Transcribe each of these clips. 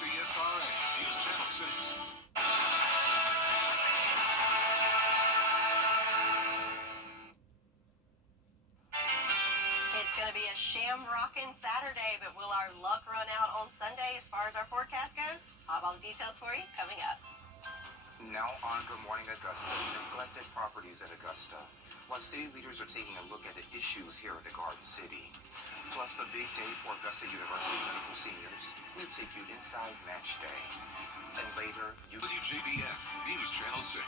CSRA, News Channel 6. It's going to be a shamrockin' Saturday, but will our luck run out on Sunday as far as our forecast goes? I'll have all the details for you coming up. Now on Good Morning Augusta, neglected properties at Augusta. While city leaders are taking a look at the issues here at the Garden City. Plus a big day for Augusta University medical seniors. We'll take you inside match day. And later, WJBF, News Channel 6. Good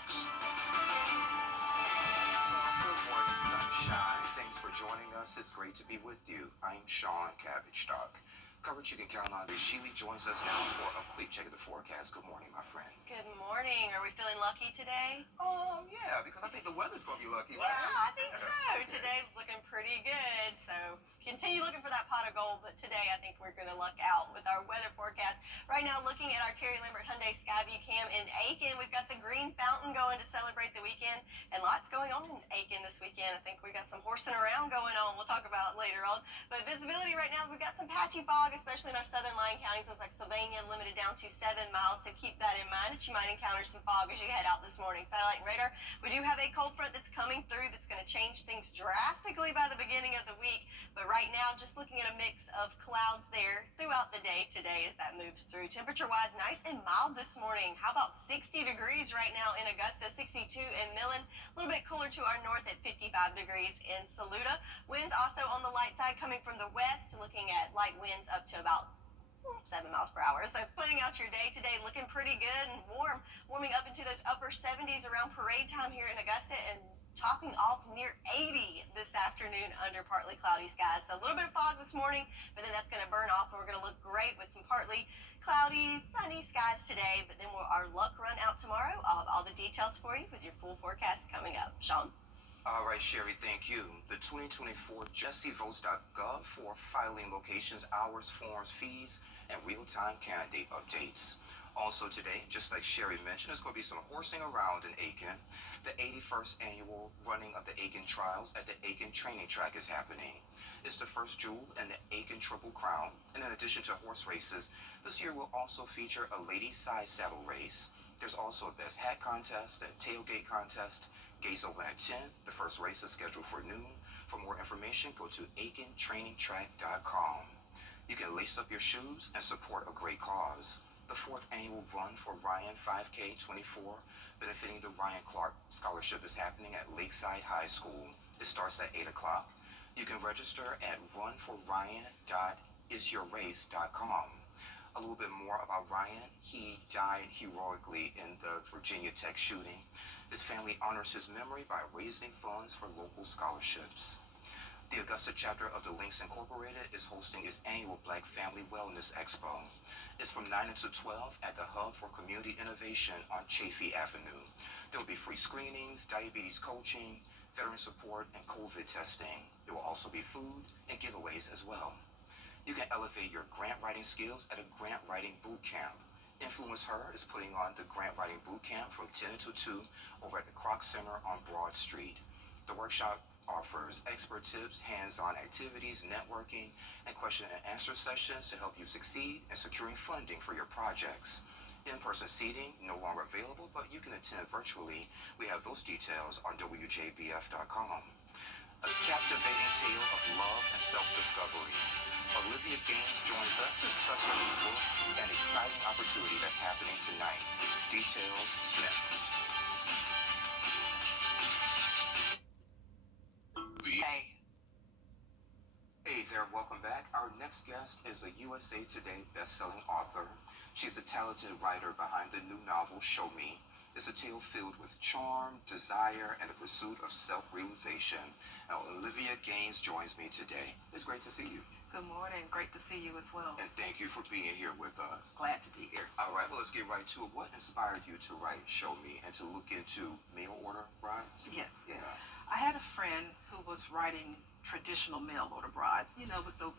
morning, sunshine. Thanks for joining us. It's great to be with you. I'm Sean Cabbage Stock. Coverage you can count on. Sheely joins us now for a quick check of the forecast. Good morning, my friend. Good morning. Are we feeling lucky today? Yeah, because I think the weather's going to be lucky, right? Yeah, I think so. Today's looking pretty good. So continue looking for that pot of gold, but today I think we're going to luck out with our weather forecast. Right now, looking at our Terry Lambert Hyundai Skyview Cam in Aiken, we've got the Green Fountain going to celebrate the weekend, and lots going on in Aiken this weekend. I think we got some horsing around going on. We'll talk about it later on. But visibility right now, we've got some patchy fog, especially in our southern line counties. Looks like Sylvania limited down to 7 miles, so keep that in mind that you might encounter some fog as you head out this morning. Satellite and radar, we do have a cold front that's coming through that's going to change things drastically by the beginning of the week. But right now, just looking at a mix of clouds there throughout the day today as that moves through. Temperature-wise, nice and mild this morning. How about 60 degrees right now in Augusta, 62 in Millen. A little bit cooler to our north at 55 degrees in Saluda. Winds also on the light side coming from the west, looking at light winds up to about 7 miles per hour. So putting out your day today looking pretty good and warming up into those upper 70s around parade time here in Augusta, and topping off near 80 this afternoon under partly cloudy skies. So a little bit of fog this morning, but then that's going to burn off and we're going to look great with some partly cloudy, sunny skies today. But then our luck run out tomorrow. I'll have all the details for you with your full forecast coming up. Sean? All right, Sherry, thank you. The 2024 JustyVotes.gov for filing locations, hours, forms, fees, and real-time candidate updates. Also today, just like Sherry mentioned, there's going to be some horsing around in Aiken. The 81st annual running of the Aiken Trials at the Aiken Training Track is happening. It's the first jewel in the Aiken Triple Crown. And in addition to horse races, this year will also feature a ladies' size saddle race. There's also a best hat contest, a tailgate contest. Gates open at 10. The first race is scheduled for noon. For more information, go to aikentrainingtrack.com. You can lace up your shoes and support a great cause. The 4th annual Run for Ryan 5K 24, benefiting the Ryan Clark Scholarship, is happening at Lakeside High School. It starts at 8 o'clock. You can register at runforryan.isyourrace.com. A little bit more about Ryan. He died heroically in the Virginia Tech shooting. His family honors his memory by raising funds for local scholarships. The Augusta chapter of the Links Incorporated is hosting its annual Black Family Wellness Expo. It's from 9 until 12 at the Hub for Community Innovation on Chaffee Avenue. There will be free screenings, diabetes coaching, veteran support, and COVID testing. There will also be food and giveaways as well. You can elevate your grant writing skills at a grant writing boot camp. Influence Her is putting on the grant writing boot camp from 10 until 2 over at the Kroc Center on Broad Street. The workshop offers expert tips, hands-on activities, networking, and question and answer sessions to help you succeed in securing funding for your projects. In-person seating no longer available, but you can attend virtually. We have those details on WJBF.com. A captivating tale of love and self-discovery. Olivia Gaines joins us to discuss her new book and exciting opportunity that's happening tonight. Details next. Hey there, welcome back. Our next guest is a USA Today best-selling author. She's the talented writer behind the new novel, Show Me. It's a tale filled with charm, desire, and the pursuit of self-realization. Now, Olivia Gaines joins me today. It's great to see you. Good morning. Great to see you as well. And thank you for being here with us. Glad to be here. All right, well, let's get right to it. What inspired you to write Show Me and to look into mail order brides? Yes. Yeah. I had a friend who was writing traditional mail order brides, you know, with the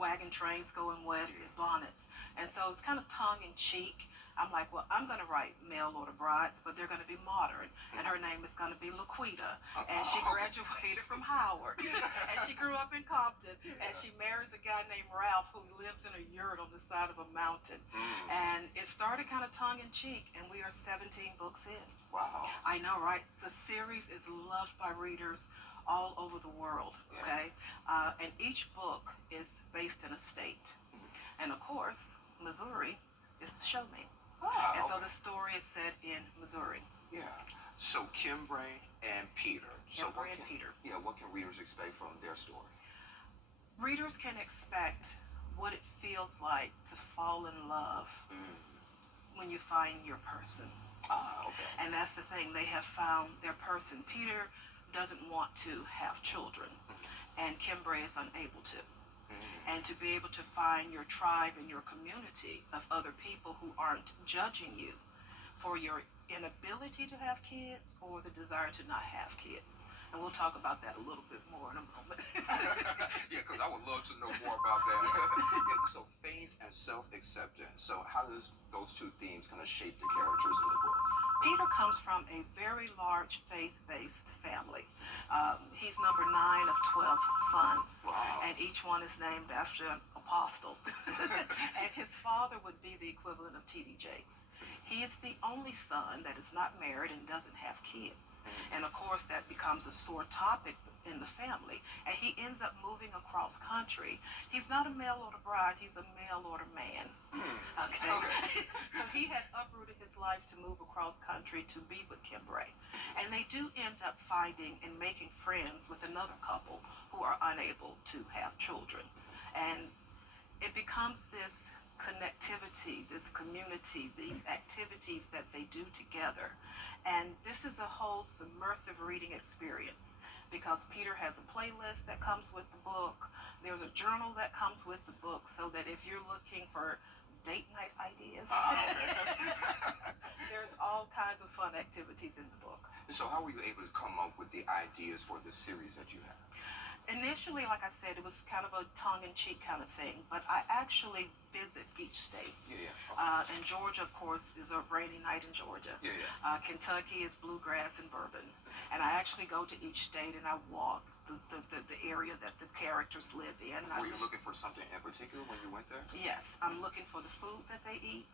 wagon trains going west and bonnets. And so it's kind of tongue in cheek. I'm like, well, I'm going to write mail order brides, but they're going to be modern. And her name is going to be Laquita. And she graduated from Howard. And she grew up in Compton. And she marries a guy named Ralph who lives in a yurt on the side of a mountain. And it started kind of tongue in cheek, and we are 17 books in. Wow. I know, right? The series is loved by readers all over the world, okay? And each book is based in a state. And of course, Missouri is the show me. And so the story is set in Missouri. Yeah. So Kimbray and Peter. Kimbray and Peter. Yeah, what can readers expect from their story? Readers can expect what it feels like to fall in love when you find your person. Okay. And that's the thing, they have found their person. Peter doesn't want to have children, and Kimbray is unable to. And to be able to find your tribe and your community of other people who aren't judging you for your inability to have kids or the desire to not have kids. And we'll talk about that a little bit more in a moment. Yeah, because I would love to know more about that. So faith and self-acceptance. So how does those two themes kind of shape the characters in the book? Peter comes from a very large faith-based family. He's number 9 of 12 sons. Wow. And each one is named after an apostle. And his father would be the equivalent of T.D. Jakes. He is the only son that is not married and doesn't have kids. And of course, that becomes a sore topic in the family. And he ends up moving across country. He's not a mail order bride, he's a mail order man. Okay? So he has uprooted his life to move across country to be with Kimbray. And they do end up finding and making friends with another couple who are unable to have children. And it becomes this connectivity, this community, these activities that they do together. And this is a whole submersive reading experience because Peter has a playlist that comes with the book. There's a journal that comes with the book so that if you're looking for date night ideas, there's all kinds of fun activities in the book. So how were you able to come up with the ideas for the series that you have? Initially, like I said, it was kind of a tongue-in-cheek kind of thing, but I actually visit each state. And Georgia, of course, is a rainy night in Georgia. Kentucky is bluegrass and bourbon. And I actually go to each state and I walk the area that the characters live in. Were you looking for something in particular when you went there? Yes, I'm looking for the food that they eat.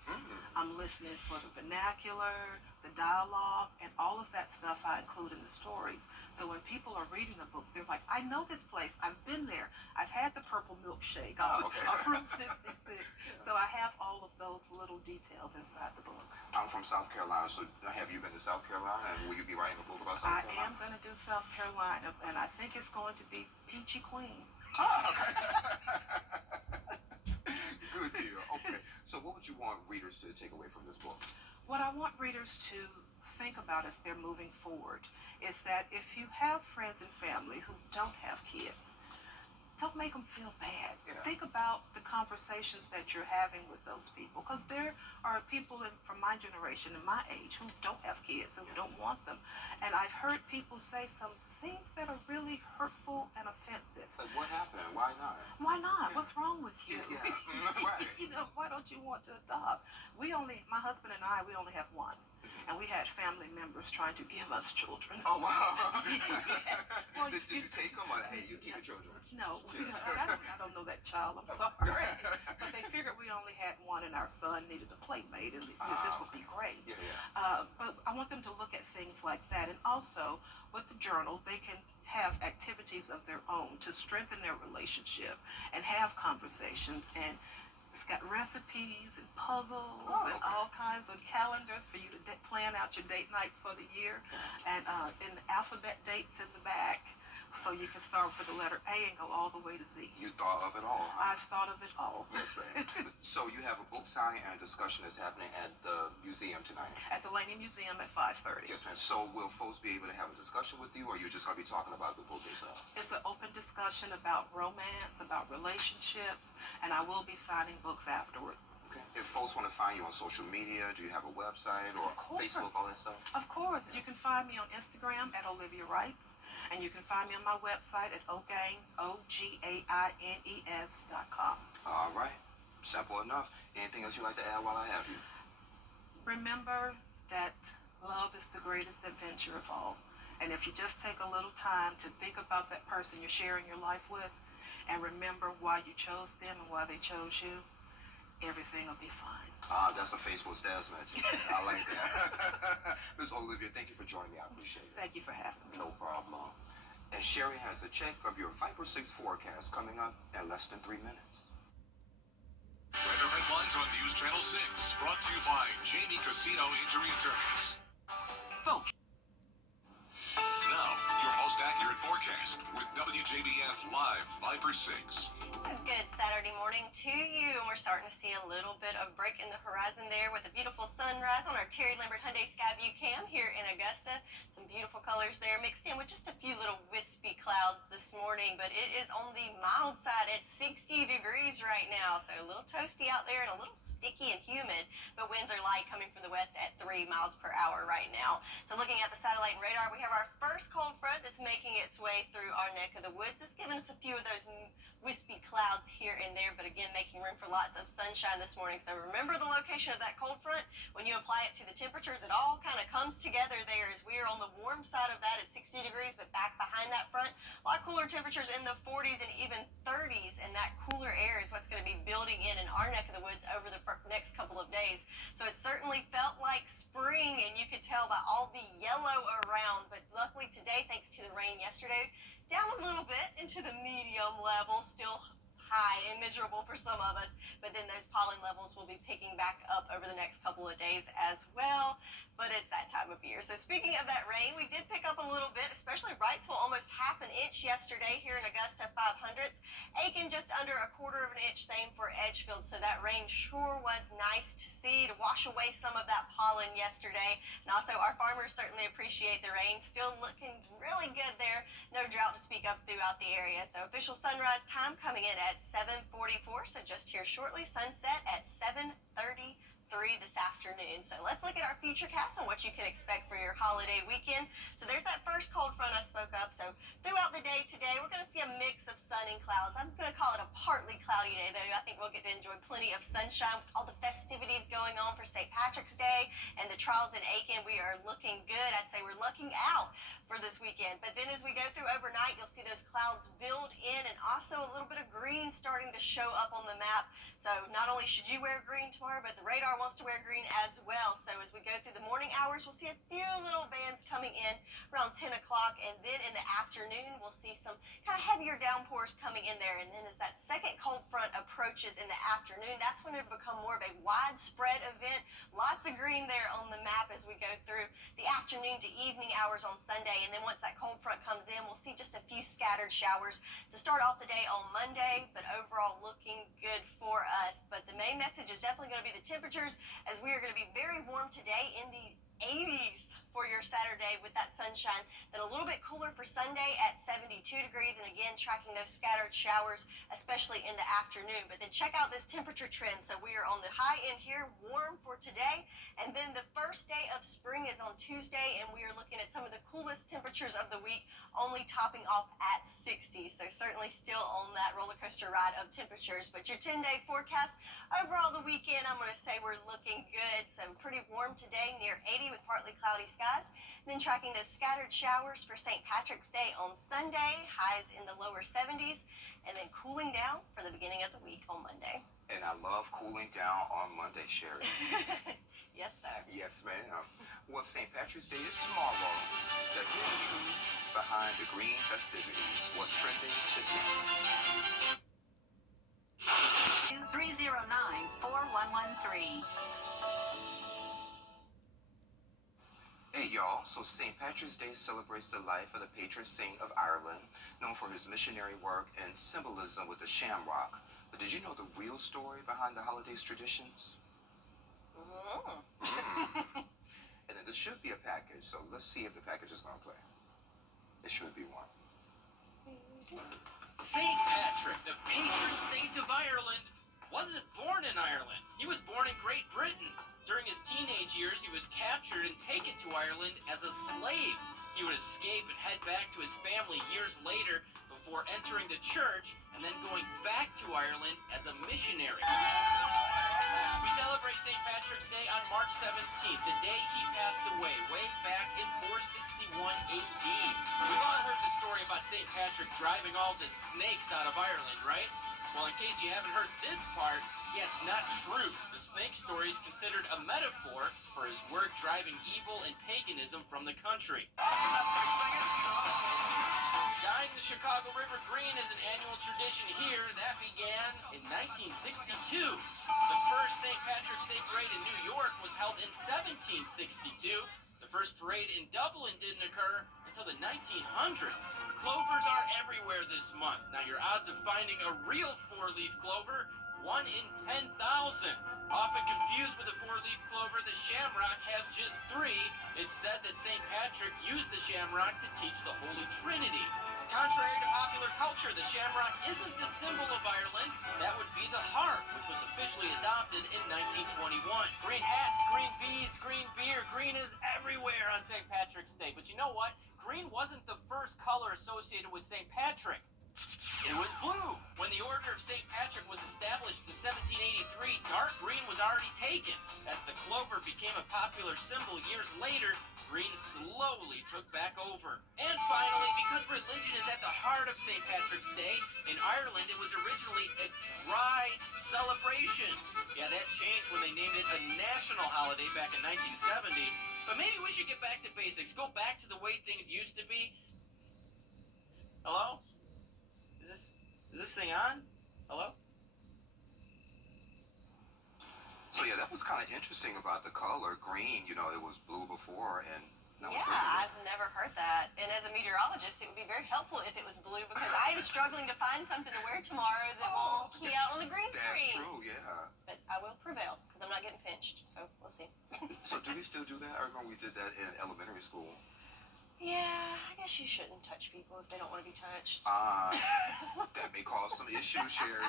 I'm listening for the vernacular, the dialogue, and all of that stuff I include in the stories. So when people are reading the books, they're like, I know this place. I've been there. I've had the purple milkshake on Route 66. So I have all of those little details inside the book. I'm from South Carolina, so have you been to South Carolina? And will you be writing a book about South Carolina? I am going to do South Carolina, and I think it's going to be Peachy Queen. Good deal. Okay. So what would you want readers to take away from this book? What I want readers to think about as they're moving forward is that if you have friends and family who don't have kids, don't make them feel bad. Think about the conversations that you're having with those people, because there are people from my generation and my age who don't have kids, who don't want them. And I've heard people say some things that are really hurtful and offensive. Like, what happened? Why not? Why not? What's wrong with you? Right. You know, why don't you want to adopt? My husband and I, we only have one. And we had family members trying to give us children. Oh, wow. Well, did you take them or, hey, you keep your children? No, I don't know that child, I'm sorry. But they figured we only had one and our son needed a playmate, and this would be great. But I want them to look at things like that. And also, with the journal, they can have activities of their own to strengthen their relationship and have conversations. And it's got recipes and puzzles and all kinds of calendars for you to plan out your date nights for the year. And in the alphabet dates in the back, so you can start with the letter A and go all the way to Z. You thought of it all, huh? I've thought of it all. Yes, ma'am. So you have a book signing and a discussion that's happening at the museum tonight? At the Laney Museum at 5:30. Yes, ma'am. So will folks be able to have a discussion with you, or you're just going to be talking about the book itself? It's an open discussion about romance, about relationships, and I will be signing books afterwards. Okay. If folks want to find you on social media, do you have a website or Facebook, all that stuff? Of course. You can find me on Instagram at Olivia Writes, and you can find me on my website at OGAINES.com. All right. Simple enough. Anything else you'd like to add while I have you? Remember that love is the greatest adventure of all. And if you just take a little time to think about that person you're sharing your life with and remember why you chose them and why they chose you, everything will be fine. That's a Facebook status match. I like that. Miss Olivia, thank you for joining me. I appreciate it. Thank you for having me. No problem. And Sherry has a check of your Viper 6 forecast coming up in less than 3 minutes. Weather headlines on News Channel 6, brought to you by Jamie Casino Injury Attorneys. Folks. Now, your most accurate forecast with WJBF Live Viper 6. A good Saturday morning to you, and we're starting to see a little bit of break in the horizon there with a beautiful sunrise on our Terry Lambert Hyundai Skyview Cam here in Augusta. Some beautiful colors there mixed in with just a few little wispy clouds this morning, but it is on the mild side at 60 degrees right now, so a little toasty out there and a little sticky and humid, but winds are light coming from the west at 3 miles per hour right now. So looking at the satellite and radar, we have our first cold front that's making its way through our neck of the woods. It's giving us a few of those wispy clouds here and there, but again, making room for lots of sunshine this morning. So remember the location of that cold front. When you apply it to the temperatures, it all kind of comes together there as we are on the warm side of that at 60 degrees, but back behind that front, a lot cooler temperatures in the 40s and even 30s, and that cooler air is what's going to be building in our neck of the woods over the next couple of days. So it certainly felt like spring, and you could tell by all the yellow around, but luckily today, thanks to the rain yesterday, down a little bit into the medium level, still high and miserable for some of us, but then those pollen levels will be picking back up over the next couple of days as well. But it's that time of year. So speaking of that rain, we did pick up a little bit, especially Wrightsville, almost half an inch yesterday here in Augusta 500s. Aiken just under a quarter of an inch, same for Edgefield. So that rain sure was nice to see, to wash away some of that pollen yesterday. And also our farmers certainly appreciate the rain. Still looking really good there. No drought to speak of throughout the area. So official sunrise time coming in at 7:44. So just here shortly, sunset at 7:33 this afternoon. So let's look at our futurecast on what you can expect for your holiday weekend. So there's that first cold front I spoke of. So throughout the day today, we're going to see a mix of sun and clouds. I'm going to call it a partly cloudy day, though. I think we'll get to enjoy plenty of sunshine with all the festivities going on for St. Patrick's Day and the trials in Aiken. We are looking good. I'd say we're looking out for this weekend. But then as we go through overnight, you'll see those clouds build in and also a little bit of green starting to show up on the map. So not only should you wear green tomorrow, but the radar wants to wear green as well. So as we go through the morning hours, we'll see a few little bands coming in around 10 o'clock. And then in the afternoon, we'll see some kind of heavier downpours coming in there. And then as that second cold front approaches in the afternoon, that's when it'll become more of a widespread event. Lots of green there on the map as we go through the afternoon to evening hours on Sunday. And then once that cold front comes in, we'll see just a few scattered showers to start off the day on Monday, but overall looking good for us. But the main message is definitely going to be the temperatures, as we are going to be very warm today in the 80s for your Saturday with that sunshine. Then a little bit cooler for Sunday at 72 degrees, and again tracking those scattered showers, especially in the afternoon. But then check out this temperature trend. So we are on the high end here, warm for today, and then the first day of spring is on Tuesday, and we are looking at some of the coolest temperatures of the week, only topping off at 60. So certainly still on that roller coaster ride of temperatures. But your 10-day forecast overall the weekend, I'm going to say we're looking good. So pretty warm today, near 80 with partly cloudy skies. Then tracking those scattered showers for St. Patrick's Day on Sunday, highs in the lower 70s, and then cooling down for the beginning of the week on Monday. And I love cooling down on Monday, Sherry. Yes, sir. Yes, ma'am. Well, St. Patrick's Day is tomorrow. The hidden truth behind the green festivities. What's trending is next. 309-4113. Hey y'all, so St. Patrick's Day celebrates the life of the patron saint of Ireland, known for his missionary work and symbolism with the shamrock. But did you know the real story behind the holiday's traditions? And then there should be a package, so let's see if the package is going to play. It should be one. St. Patrick, the patron saint of Ireland, wasn't born in Ireland. He was born in Great Britain. During his teenage years, he was captured and taken to Ireland as a slave. He would escape and head back to his family years later before entering the church and then going back to Ireland as a missionary. We celebrate St. Patrick's Day on March 17th, the day he passed away, way back in 461 AD. We've all heard the story about St. Patrick driving all the snakes out of Ireland, right? Well, in case you haven't heard this part, yeah, it's not true. The snake story is considered a metaphor for his work driving evil and paganism from the country. Dyeing the Chicago River green is an annual tradition here that began in 1962. The first St. Patrick's Day parade in New York was held in 1762. The first parade in Dublin didn't occur until the 1900s. Clovers are everywhere this month. Now, your odds of finding a real four-leaf clover, 1 in 10,000. Often confused with a four-leaf clover, the shamrock has just 3. It's said that St. Patrick used the shamrock to teach the Holy Trinity. Contrary to popular culture, the shamrock isn't the symbol of Ireland. That would be the harp, which was officially adopted in 1921. Green hats, green beads, green beer. Green is everywhere on St. Patrick's Day. But you know what? Green wasn't the first color associated with St. Patrick. It was blue. When the Order of St. Patrick was established in 1783, dark green was already taken. As the clover became a popular symbol years later, green slowly took back over. And finally, because religion is at the heart of St. Patrick's Day, in Ireland it was originally a dry celebration. Yeah, that changed when they named it a national holiday back in 1970. But maybe we should get back to basics, go back to the way things used to be. Hello? Is this thing on? Hello? So yeah, that was kind of interesting about the color green. You know, it was blue before, and that was Yeah, really I've never heard that. And as a meteorologist, it would be very helpful if it was blue because I am struggling to find something to wear tomorrow that will key out on the green screen. That's true, yeah. But I will prevail because I'm not getting pinched, so we'll see. So do we still do that? I remember we did that in elementary school. Yeah, I guess you shouldn't touch people if they don't want to be touched. That may cause some issues, Sherry.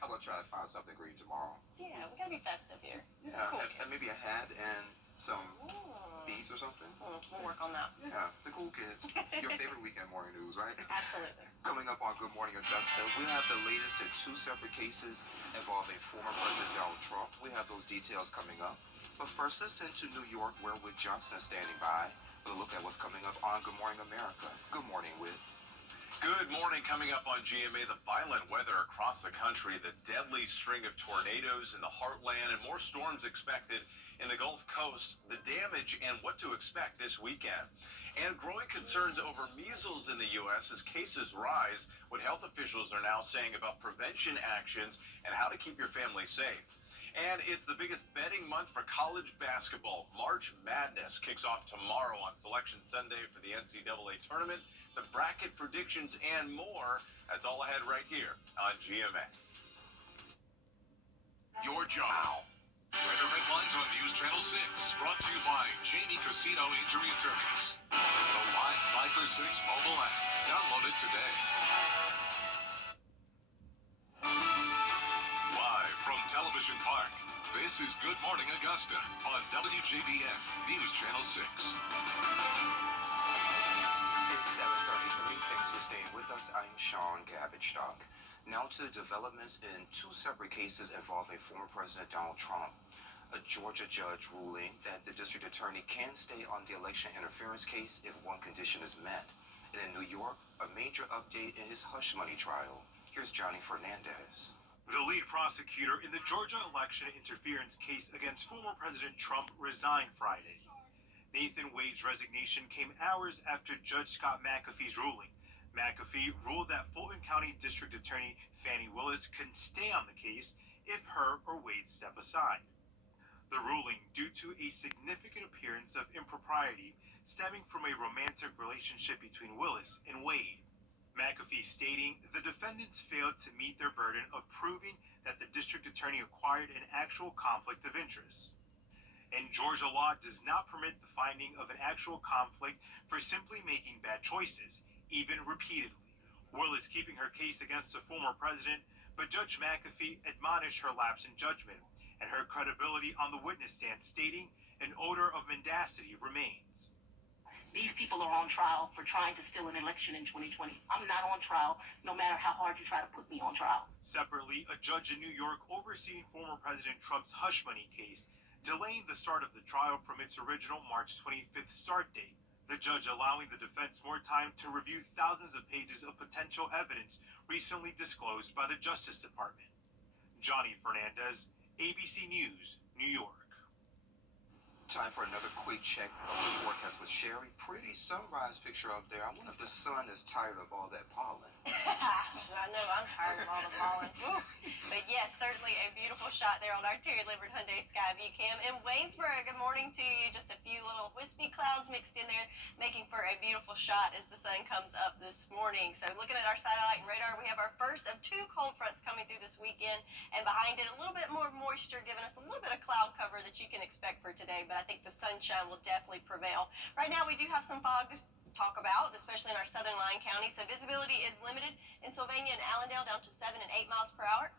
I'm gonna try to find something green tomorrow. Yeah, we gotta be festive here. Yeah, Cool and maybe a hat and some Ooh. beads or something. We'll work on that. Yeah, the cool kids. Your favorite weekend morning news, right? Absolutely. Coming up on Good Morning Augusta, we have the latest in 2 separate cases involving former President Donald Trump. We have those details coming up. But first, let's send to New York, where Whit Johnson is standing by with a look at what's coming up on Good Morning America. Good morning, Whit. Good morning. Coming up on GMA, the violent weather across the country, the deadly string of tornadoes in the heartland, and more storms expected in the Gulf Coast, the damage and what to expect this weekend. And growing concerns over measles in the U.S. as cases rise, what health officials are now saying about prevention actions and how to keep your family safe. And it's the biggest betting month for college basketball. March Madness kicks off tomorrow on Selection Sunday for the NCAA tournament. The bracket predictions and more. That's all ahead right here on GMA. Your job. Weather headlines on News Channel 6. Brought to you by Jamie Casino Injury Attorneys. The Live 5 for 6 mobile app. Download it today. Live from Television Park, this is Good Morning Augusta on WJBF News Channel 6. It's 7:33. Thanks for staying with us. I'm Sean Gabitstock. Now to the developments in 2 separate cases involving former President Donald Trump. A Georgia judge ruling that the district attorney can stay on the election interference case if one condition is met. And in New York, a major update in his hush money trial. Here's Johnny Fernandez. The lead prosecutor in the Georgia election interference case against former President Trump resigned Friday. Nathan Wade's resignation came hours after Judge Scott McAfee's ruling. McAfee ruled that Fulton County District Attorney Fani Willis can stay on the case if her or Wade step aside. The ruling, due to a significant appearance of impropriety stemming from a romantic relationship between Willis and Wade. McAfee stating the defendants failed to meet their burden of proving that the district attorney acquired an actual conflict of interest. And Georgia law does not permit the finding of an actual conflict for simply making bad choices, even repeatedly. Willis keeping her case against the former president, but Judge McAfee admonished her lapse in judgment and her credibility on the witness stand, stating an odor of mendacity remains. These people are on trial for trying to steal an election in 2020. I'm not on trial, no matter how hard you try to put me on trial. Separately, a judge in New York overseeing former President Trump's hush money case, delaying the start of the trial from its original March 25th start date. The judge allowing the defense more time to review thousands of pages of potential evidence recently disclosed by the Justice Department. Johnny Fernandez, ABC News, New York. Time for another quick check of the forecast with Sherry. Pretty sunrise picture up there. I wonder if the sun is tired of all that pollen. I know I'm tired of all the pollen. Woo. But yes, certainly a beautiful shot there on our Terry Lambert Hyundai Skyview Cam in Waynesboro. Good morning to you. Just a few little wispy clouds mixed in there, making for a beautiful shot as the sun comes up this morning. So looking at our satellite and radar, we have our first of two cold fronts coming through this weekend, and behind it a little bit more moisture, giving us a little bit of cloud cover that you can expect for today. But I think the sunshine will definitely prevail. Right now we do have some fog to talk about, especially in our southern line county. So visibility is limited in Sylvania and Allendale down to 7 and 8 miles per hour.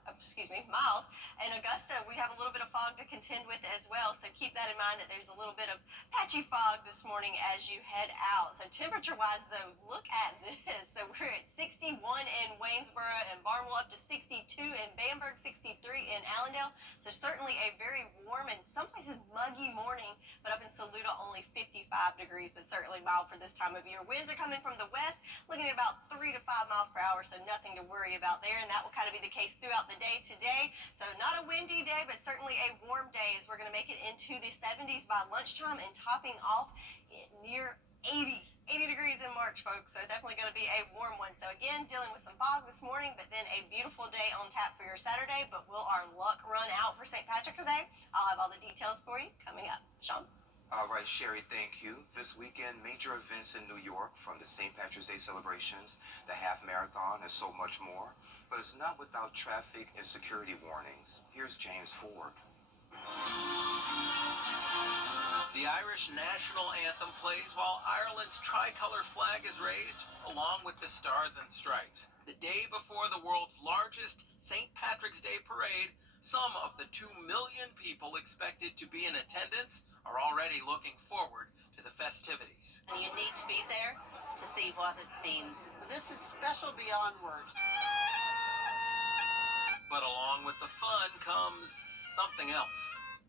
Miles. In Augusta, we have a little bit of fog to contend with as well. So keep that in mind that there's a little bit of patchy fog this morning as you head out. So temperature-wise, though, look at this. So we're at 61 in Waynesboro and Barnwell, up to 62 in Bamberg, 63 in Allendale. So certainly a very warm and some places muggy morning, but up in Saluda only 55 degrees, but certainly mild for this time of year. Winds are coming from the west, looking at about 3 to 5 miles per hour, so nothing to worry about there, and that will kind of be the case throughout the day today. So not a windy day, but certainly a warm day as we're going to make it into the 70s by lunchtime and topping off near 80 degrees in March, folks. So definitely going to be a warm one. So again, dealing with some fog this morning, but then a beautiful day on tap for your Saturday. But will our luck run out for St. Patrick's Day? I'll have all the details for you coming up. Sean? All right, Sherry, thank you. This weekend, major events in New York, from the St. Patrick's Day celebrations, the half marathon, and so much more. But it's not without traffic and security warnings. Here's James Ford. The Irish national anthem plays while Ireland's tricolour flag is raised, along with the Stars and Stripes. The day before the world's largest St. Patrick's Day parade, some of the 2 million people expected to be in attendance are already looking forward to the festivities. You need to be there to see what it means. This is special beyond words. But along with the fun comes something else.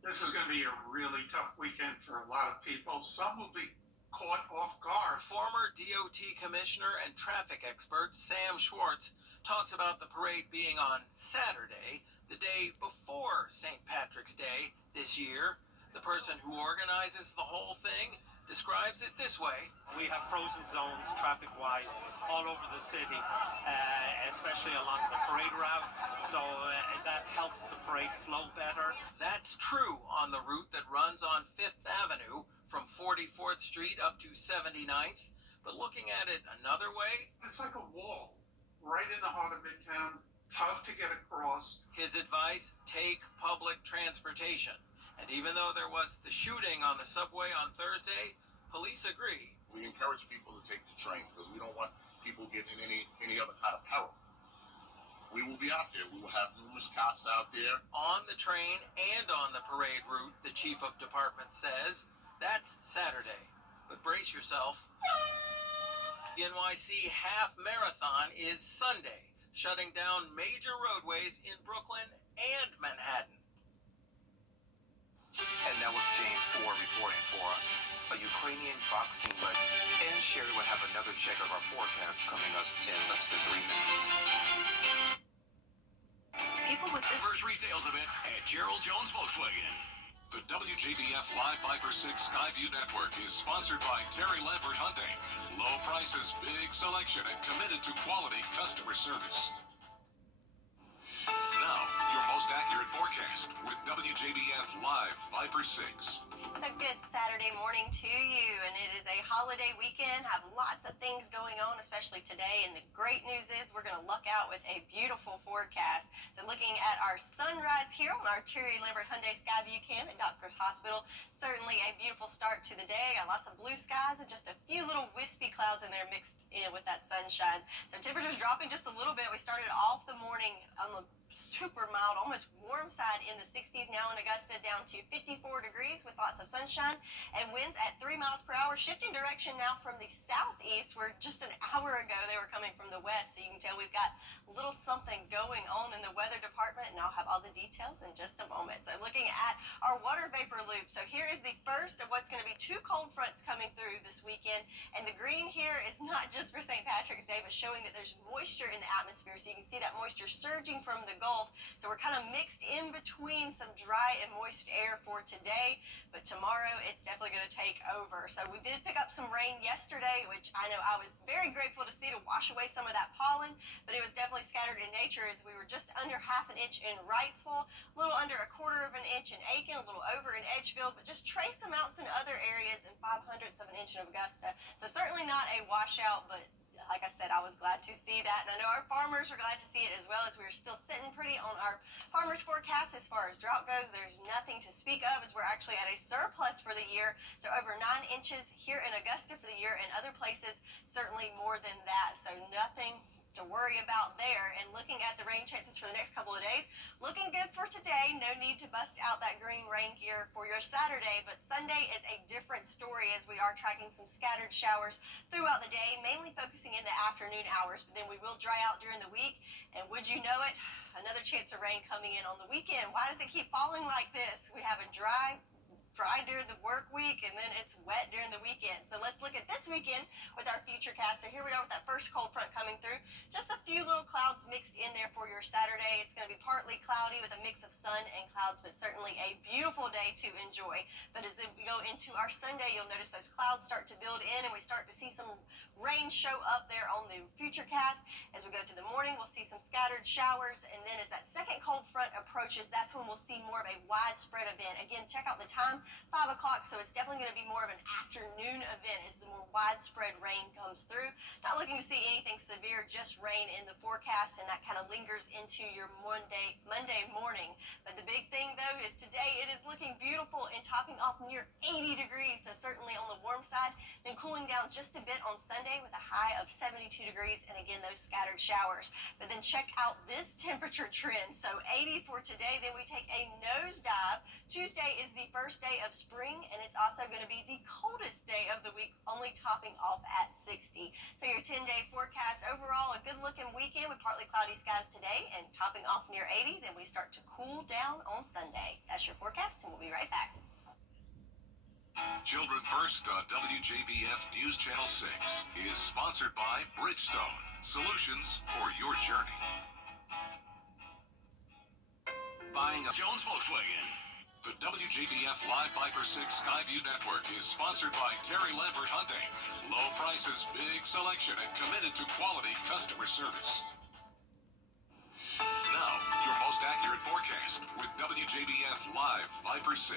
This is going to be a really tough weekend for a lot of people. Some will be caught off guard. Former DOT commissioner and traffic expert Sam Schwartz talks about the parade being on Saturday, the day before St. Patrick's Day this year. The person who organizes the whole thing describes it this way. We have frozen zones traffic-wise all over the city, especially along the parade route, so that helps the parade flow better. That's true on the route that runs on 5th Avenue from 44th Street up to 79th, but looking at it another way, it's like a wall right in the heart of Midtown, tough to get across. His advice, take public transportation. And even though there was the shooting on the subway on Thursday, police agree. We encourage people to take the train because we don't want people getting in any other kind of peril. We will be out there. We will have numerous cops out there. On the train and on the parade route, the chief of department says, that's Saturday. But brace yourself. The NYC Half Marathon is Sunday, shutting down major roadways in Brooklyn and Manhattan. And that was James Ford reporting for us. A Ukrainian boxing legend. And Sherry will have another check of our forecast coming up in less than 3 minutes. People with this Anniversary sales event at Gerald Jones Volkswagen. The WJBF Live Viper 6 Skyview Network is sponsored by Terry Lambert Hyundai. Low prices, big selection, and committed to quality customer service. Now, your most accurate forecast with WJBF Live Viper 6. A good Saturday morning to you, and it is a holiday weekend. Have lots of things going on, especially today, and the great news is we're going to luck out with a beautiful forecast. So looking at our sunrise here on our Terry Lambert Hyundai Skyview Cam at Doctor's Hospital, certainly a beautiful start to the day. Got lots of blue skies and just a few little wispy clouds in there mixed in with that sunshine. So temperatures dropping just a little bit. We started off the morning on the super mild, almost warm side in the 60s. Now in Augusta down to 54 degrees with lots of sunshine and winds at 3 miles per hour, shifting direction now from the southeast, where just an hour ago they were coming from the west. So you can tell we've got a little something going on in the weather department, and I'll have all the details in just a moment. So looking at our water vapor loop. So here is the first of what's going to be two cold fronts coming through this weekend. And the green here is not just for St. Patrick's Day, but showing that there's moisture in the atmosphere. So you can see that moisture surging from the Gulf. So we're kind of mixed in between some dry and moist air for today. But tomorrow, it's definitely going to take over. So we did pick up some rain yesterday, which I know I was very grateful to see to wash away some of that pollen. But it was definitely scattered in nature as we were just under half an inch in Wrightsville, a little under a quarter of an inch in Aiken, a little over in Edgefield, but just trace amounts in other areas and 5/100ths of an inch in Augusta. So certainly not a washout, but like I said, I was glad to see that. And I know our farmers were glad to see it as well, as we're still sitting pretty on our farmers forecast as far as drought goes. There's nothing to speak of as we're actually at a surplus for the year. So over 9 inches here in Augusta for the year, and other places certainly more than that. So nothing to worry about there. And looking at the rain chances for the next couple of days, looking good for today. No need to bust out that green rain gear for your Saturday, but Sunday is a different story as we are tracking some scattered showers throughout the day, mainly focusing in the afternoon hours, but then we will dry out during the week. And would you know it, another chance of rain coming in on the weekend. Why does it keep falling like this? We have a dry during the work week, and then it's wet during the weekend. So let's look at this weekend with our futurecast. So here we are with that first cold front coming through. Just a few little clouds mixed in there for your Saturday. It's going to be partly cloudy with a mix of sun and clouds, but certainly a beautiful day to enjoy. But as we go into our Sunday, you'll notice those clouds start to build in, and we start to see some rain show up there on the futurecast. As we go through the morning, we'll see some scattered showers, and then as that second cold front approaches, that's when we'll see more of a widespread event. Again, check out the time, 5 o'clock, so it's definitely going to be more of an afternoon event as the more widespread rain comes through. Not looking to see anything severe, just rain in the forecast, and that kind of lingers into your Monday morning. But the big thing, though, is today it is looking beautiful and topping off near 80 degrees, so certainly on the warm side, then cooling down just a bit on Sunday with a high of 72 degrees, and again, those scattered showers. But then check out this temperature trend. So 80 for today, then we take a nosedive. Tuesday is the first day of spring, and it's also going to be the coldest day of the week, only topping off at 60. So your 10-day forecast overall, a good-looking weekend with partly cloudy skies today and topping off near 80. Then we start to cool down on Sunday. That's your forecast, and we'll be right back. Children First on WJBF News Channel 6 is sponsored by Bridgestone, solutions for your journey. Buying a Jones Volkswagen. The WJBF Live Viper 6 Skyview Network is sponsored by Terry Lambert Hyundai. Low prices, big selection, and committed to quality customer service. Now, your most accurate forecast with WJBF Live Viper 6.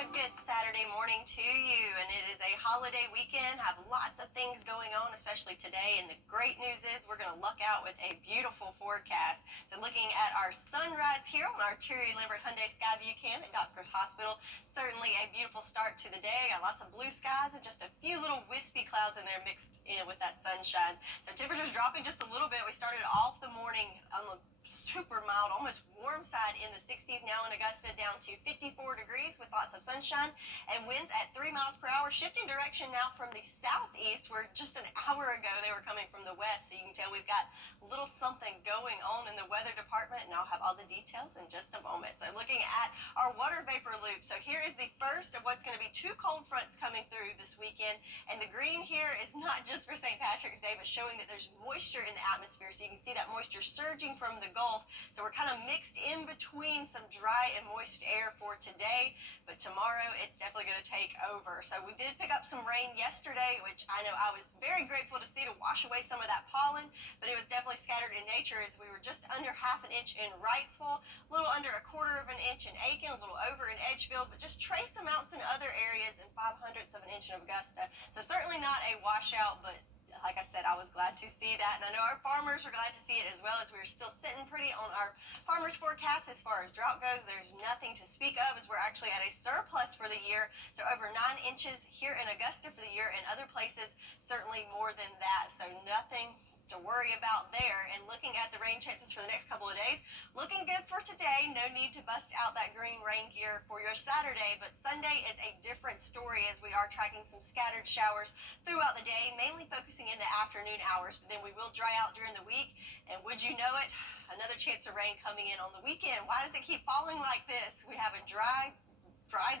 A good Saturday morning to you, and it is a holiday weekend. Have lots of things going on, especially today, and the great news is we're going to luck out with a beautiful forecast. So looking at our sunrise here on our Terry Lambert Hyundai Skyview cam at Doctor's Hospital, certainly a beautiful start to the day. Got lots of blue skies and just a few little wispy clouds in there mixed in with that sunshine. So temperatures dropping just a little bit. We started off the morning on the super mild, almost warm side in the 60s. Now in Augusta down to 54 degrees with lots of sunshine and winds at 3 miles per hour, shifting direction now from the southeast, where just an hour ago they were coming from the west. So you can tell we've got a little something going on in the weather department, and I'll have all the details in just a moment. So looking at our water vapor loop. So here is the first of what's going to be two cold fronts coming through this weekend, and the green here is not just for St. Patrick's Day, but showing that there's moisture in the atmosphere. So you can see that moisture surging from the Gulf. So we're kind of mixed in between some dry and moist air for today, but tomorrow it's definitely going to take over. So we did pick up some rain yesterday, which I know I was very grateful to see to wash away some of that pollen, but it was definitely scattered in nature as we were just under half an inch in Wrightsville, a little under a quarter of an inch in Aiken, a little over in Edgefield, but just trace amounts in other areas and 5/100ths of an inch in Augusta. So certainly not a washout, but like I said, I was glad to see that. And I know our farmers are glad to see it as well, as we're still sitting pretty on our farmers forecast as far as drought goes. There's nothing to speak of, as we're actually at a surplus for the year. So over 9 inches here in Augusta for the year, and other places certainly more than that. So nothing to worry about there. And looking at the rain chances for the next couple of days, looking good for today. No need to bust out that green rain gear for your Saturday, but Sunday is a different story, as we are tracking some scattered showers throughout the day, mainly focusing in the afternoon hours, but then we will dry out during the week. And would you know it, another chance of rain coming in on the weekend. Why does it keep falling like this? We have a dry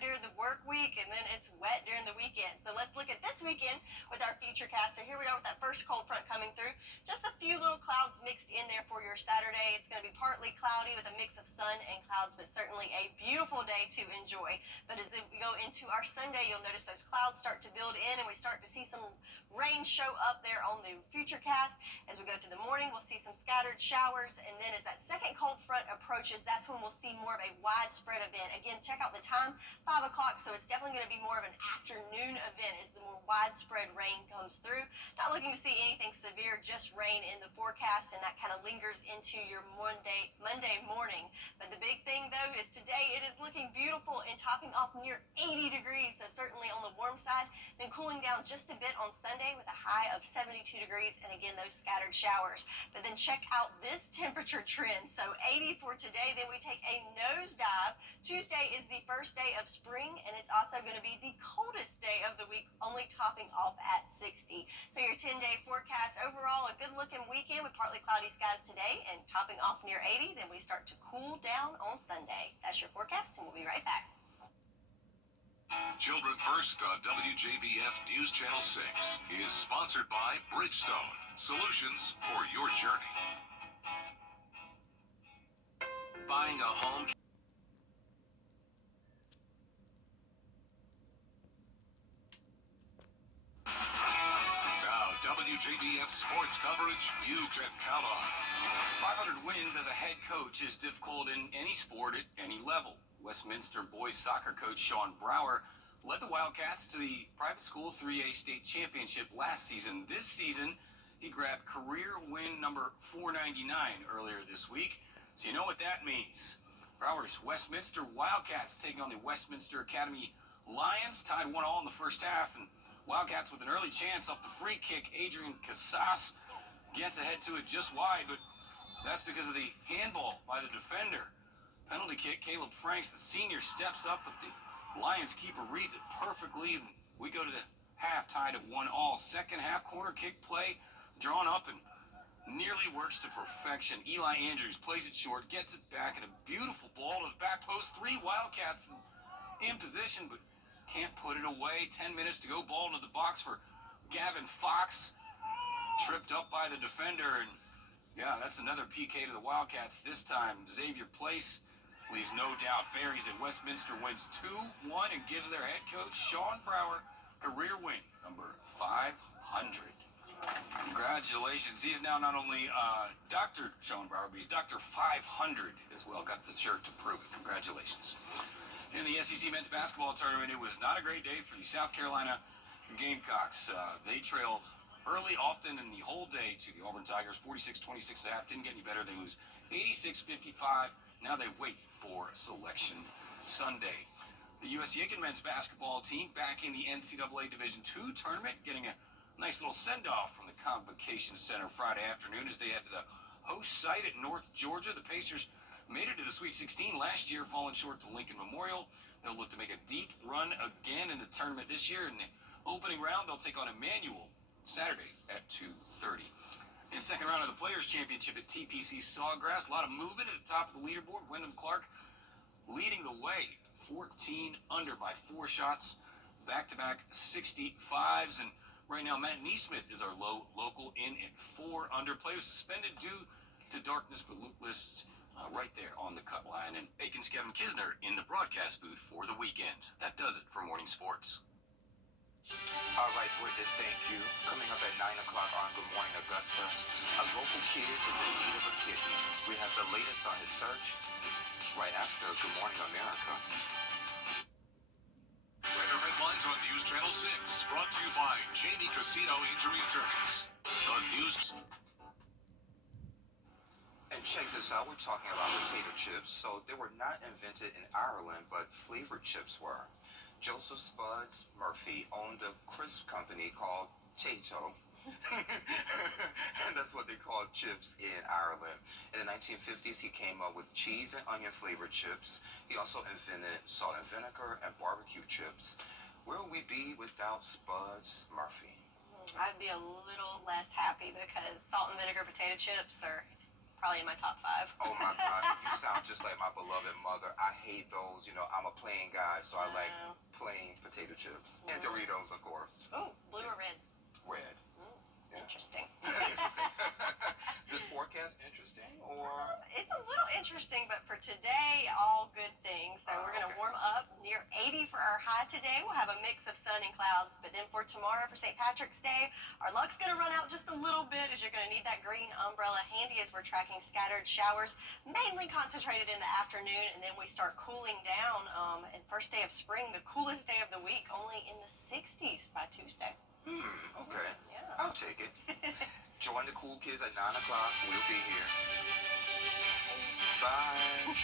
during the work week, and then it's wet during the weekend. So let's look at this weekend with our futurecast. So here we are with that first cold front coming through. Just a few little clouds mixed in there for your Saturday. It's going to be partly cloudy with a mix of sun and clouds, but certainly a beautiful day to enjoy. But as we go into our Sunday, you'll notice those clouds start to build in, and we start to see some rain show up there on the futurecast. As we go through the morning, we'll see some scattered showers, and then as that second cold front approaches, that's when we'll see more of a widespread event. Again, check out the time, 5 o'clock, so it's definitely going to be more of an afternoon event as the more widespread rain comes through. Not looking to see anything severe, just rain in the forecast, and that kind of lingers into your Monday morning. But the big thing, though, is today it is looking beautiful and topping off near 80 degrees, so certainly on the warm side, then cooling down just a bit on Sunday with a high of 72 degrees, and again, those scattered showers. But then check out this temperature trend. So 80 for today, then we take a nosedive. Tuesday is the first day of spring, and it's also going to be the coldest day of the week, only topping off at 60. So your 10-day forecast overall, a good-looking weekend with partly cloudy skies today and topping off near 80. Then we start to cool down on Sunday. That's your forecast, and we'll be right back. Children First on WJBF News Channel 6 is sponsored by Bridgestone, solutions for your journey. Buying a home. Now, WJBF sports coverage you can count on. 500 wins as a head coach is difficult in any sport at any level. Westminster boys soccer coach Sean Brower led the Wildcats to the private school 3A state championship last season. This season, he grabbed career win number 499 earlier this week. So you know what that means. Brower's Westminster Wildcats taking on the Westminster Academy Lions, tied 1-1 in the first half, and Wildcats with an early chance off the free kick. Adrian Casas gets ahead to it just wide, but that's because of the handball by the defender. Penalty kick, Caleb Franks, the senior, steps up, but the Lions keeper reads it perfectly, and we go to the half tied at 1-1. Second half corner kick play, drawn up and nearly works to perfection. Eli Andrews plays it short, gets it back, and a beautiful ball to the back post. 3 Wildcats in position, but can't put it away. 10 minutes to go, ball into the box for Gavin Fox. Tripped up by the defender, and yeah, that's another PK to the Wildcats. This time, Xavier Place leaves no doubt. Berries at Westminster wins 2-1 and gives their head coach, Sean Brower, career win number 500. Congratulations. He's now not only Dr. Sean Brower, but he's Dr. 500 as well. Got the shirt to prove it. Congratulations. In the SEC men's basketball tournament, it was not a great day for the South Carolina Gamecocks. They trailed early, often in the whole day, to the Auburn Tigers, 46-26 at half. Didn't get any better. They lose 86-55. Now they wait for Selection Sunday. The U.S. Yankton men's basketball team back in the NCAA Division II tournament, getting a nice little send-off from the Convocation Center Friday afternoon as they head to the host site at North Georgia. The Pacers made it to the Sweet 16 last year, falling short to Lincoln Memorial. They'll look to make a deep run again in the tournament this year. In the opening round, they'll take on Emmanuel Saturday at 2:30. In the second round of the Players' Championship at TPC Sawgrass, a lot of movement at the top of the leaderboard. Wyndham Clark leading the way, 14 under by 4 shots, back-to-back 65s. And right now, Matt Neesmith is our local in at 4 under. Players suspended due to darkness, but Luke lists right there on the cut line. And Bacon's Kevin Kisner in the broadcast booth for the weekend. That does it for Morning Sports. All right, Bridget, thank you. Coming up at 9 o'clock on Good Morning Augusta, a local kid is in need of a kidney. We have the latest on his search right after Good Morning America. Weather Headlines on News Channel 6, brought to you by Jamie Casino Injury Attorneys. The News. And check this out, we're talking about potato chips. So they were not invented in Ireland, but flavored chips were. Joseph Spuds Murphy owned a crisp company called Tato. And that's what they called chips in Ireland. In the 1950s, he came up with cheese and onion flavored chips. He also invented salt and vinegar and barbecue chips. Where would we be without Spuds Murphy? I'd be a little less happy because salt and vinegar potato chips are probably in my top 5. Oh my God, you sound just like my beloved mother. I hate those. You know, I'm a plain guy, so I like plain potato chips. And Doritos, of course. Oh, blue or red? Red. Interesting. Interesting. This forecast interesting, or? It's a little interesting, but for today, all good things. So we're going to warm up near 80 for our high today. We'll have a mix of sun and clouds. But then for tomorrow, for St. Patrick's Day, our luck's going to run out just a little bit as you're going to need that green umbrella handy as we're tracking scattered showers, mainly concentrated in the afternoon. And then we start cooling down. And first day of spring, the coolest day of the week, only in the 60s by Tuesday. Okay. Yeah. I'll take it. Join the cool kids at 9 o'clock. We'll be here. Bye.